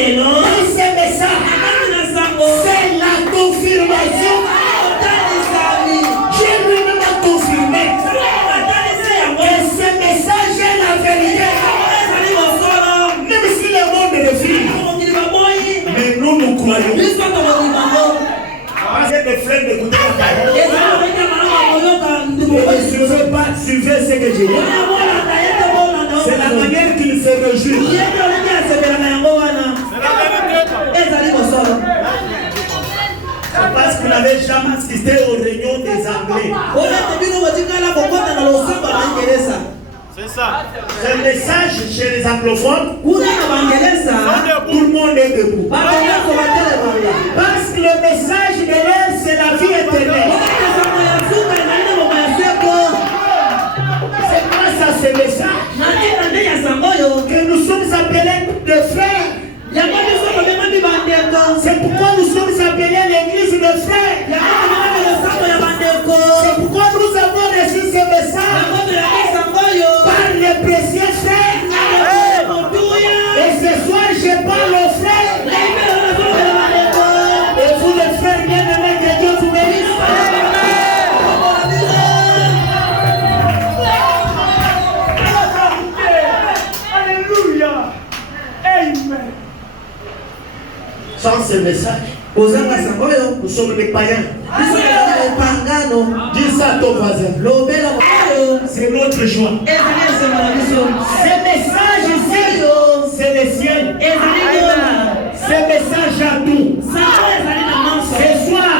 ces messages, c'est la confirmation. Dieu lui-même a confirmé que ce message est la vérité. Même si le monde refuse, mais nous croyons. J'ai des flèches d'écouter la parole. Je ne veux pas suivre ce que j'ai dit. C'est la manière qu'il se réjouit. C'est parce que vous n'avez jamais assisté aux réunions des Anglais. C'est ça. Ce message chez les anglophones, tout le monde est debout. Parce que le message de l'air, c'est la vie éternelle. C'est grâce à ce message que nous sommes appelés de frères. C'est pourquoi nous sommes appelés l'église de frères. C'est pourquoi nous avons reçu ce message par les précieux frères. Et ce soir, je parle aux frères. Et vous les frères bien-aimés, que Dieu vous bénisse. Alléluia. Amen. Sans ce message, nous sommes des païens. Dis ça à ton voisin. C'est notre joie. Ce message ici, c'est le ciel. Ce message à nous. Ce soir,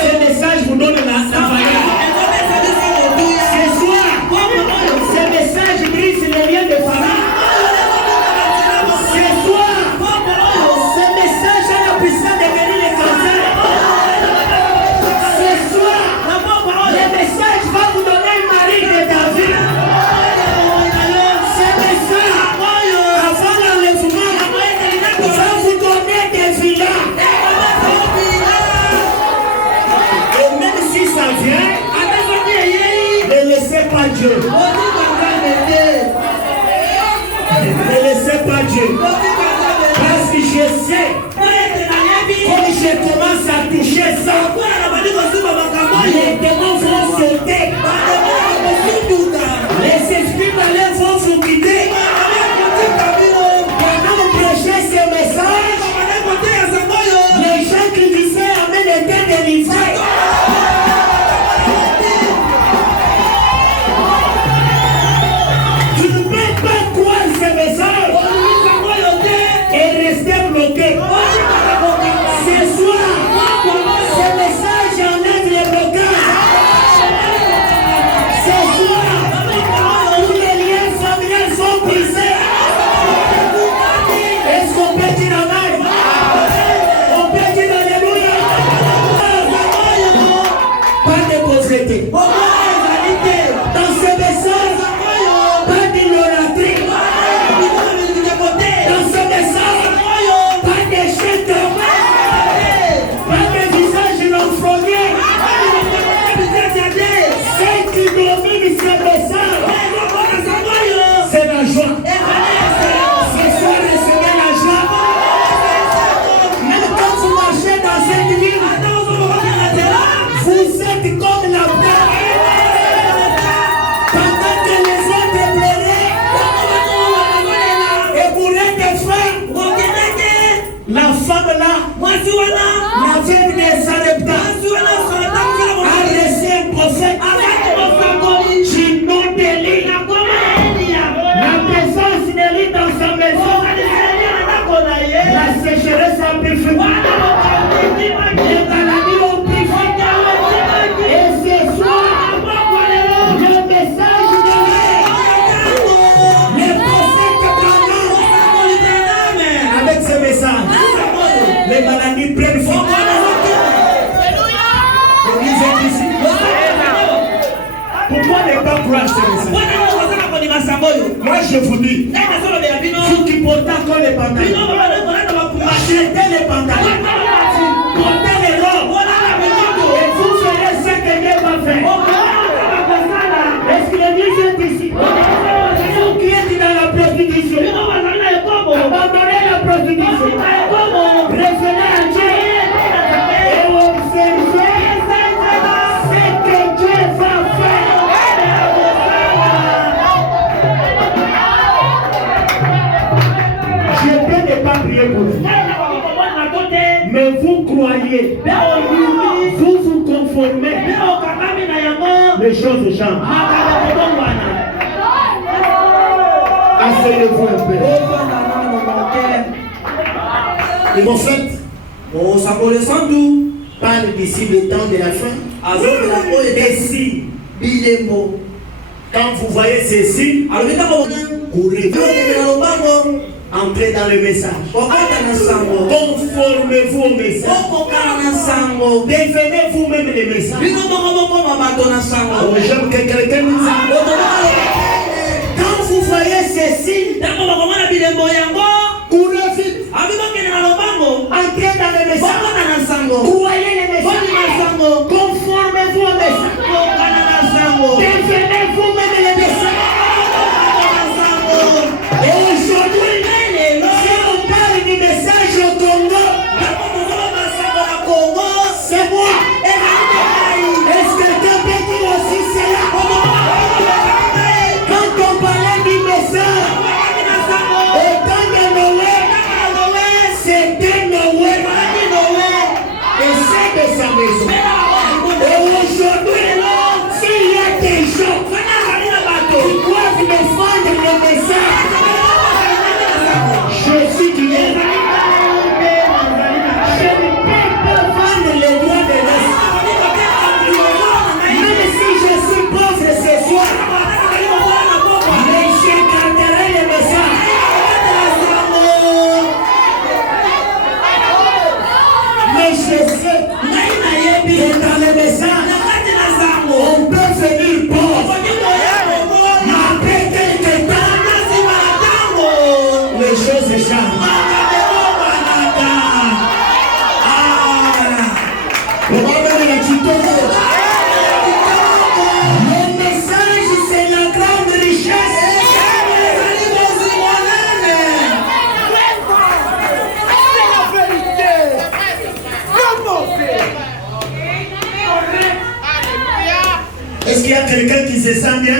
ce message vous donne la valeur. Ce soir, ce message brise les liens de famille. Ce soir, ce message a la puissance de guérir les cancers. Ce soir, le message va vous donner une mari de David. Ce message, avant l'enlèvement, va vous donner des villas. Et même si ça vient, ne laissez pas Dieu. Ne laissez pas Dieu. Parce que je sais, comme je commence à toucher ça, les démons vont sauter. Les esprits malins vont vous quitter. Pendant vous prêchez ce message, les gens qui disaient Amen étaient délivrés. Tu ne peux pas croire ce message et rester bloqué. Ce soir, ce message enlève les blocages. Ce soir, tous les liens familiaux sont brisés. Est-ce qu'on peut dire Amen? On peut dire Alléluia. Pas de pauvreté. Dans ce message, pas d'ignorantrie. Dans ce message, pas d'échec. Pas de visage naufragé. Ce qui domine ce message, c'est la joie. Ce soir, recevez la joie. Même quand vous marchez dans cette ville, vous êtes comme la paix. Pendant que les autres pleuraient et mouraient de faim, la femme là, la veuve des Sarepta, a reçu un prophète du nom d'Élie. La présence d'Élie dans sa maison, la sécheresse a pris fin. Les maladies ont pris fin. Et ce soir, le message de les prophètes d'Anna, avec ce message, les maladies prennent fin. L'église est ici. Pourquoi ne pas croire ce message? Moi je vous dis, vous qui portez encore les pantalons, achetez les pantalons, portez les robes, et vous ferez ce que Dieu va faire. Est-ce que l'église est ici? Vous qui êtes dans la prostitution, abandonnez la prostitution. prier pour vous. Mais vous croyez, vous vous conformez, les choses changent. Asseyez-vous un peu. Le prophète parle d'ici le temps de la fin. Des signes. Quand vous voyez ces signes, courez. Entrez dans le message. Conformez-vous au message. Devenez vous-même les messages. J'aime que quelqu'un nous dise. Quand vous voyez ces signes, courez vite. Entrez dans le message. Croyez les messages. Conformez-vous au message. Devenez vous-même les messages. Et aujourd'hui, si on parle du message au Congo, c'est moi. Est-ce que quelqu'un peut dire aussi cela? Quand on parlait du message, au temps de Noé, c'était Noé et c'est de sa maison. Et aujourd'hui, s'il y a des gens qui doivent défendre le message, je suis du bien. Je ne peux pas vendre les droits de l'Est. Même si je suis pauvre ce soir, mais je garderai le message. Mais je sais que dans le message, on peut venir pauvre. Mais après quelques temps, les choses changent. Le message, c'est la grande richesse. Est-ce qu'il y a quelqu'un qui se sent bien?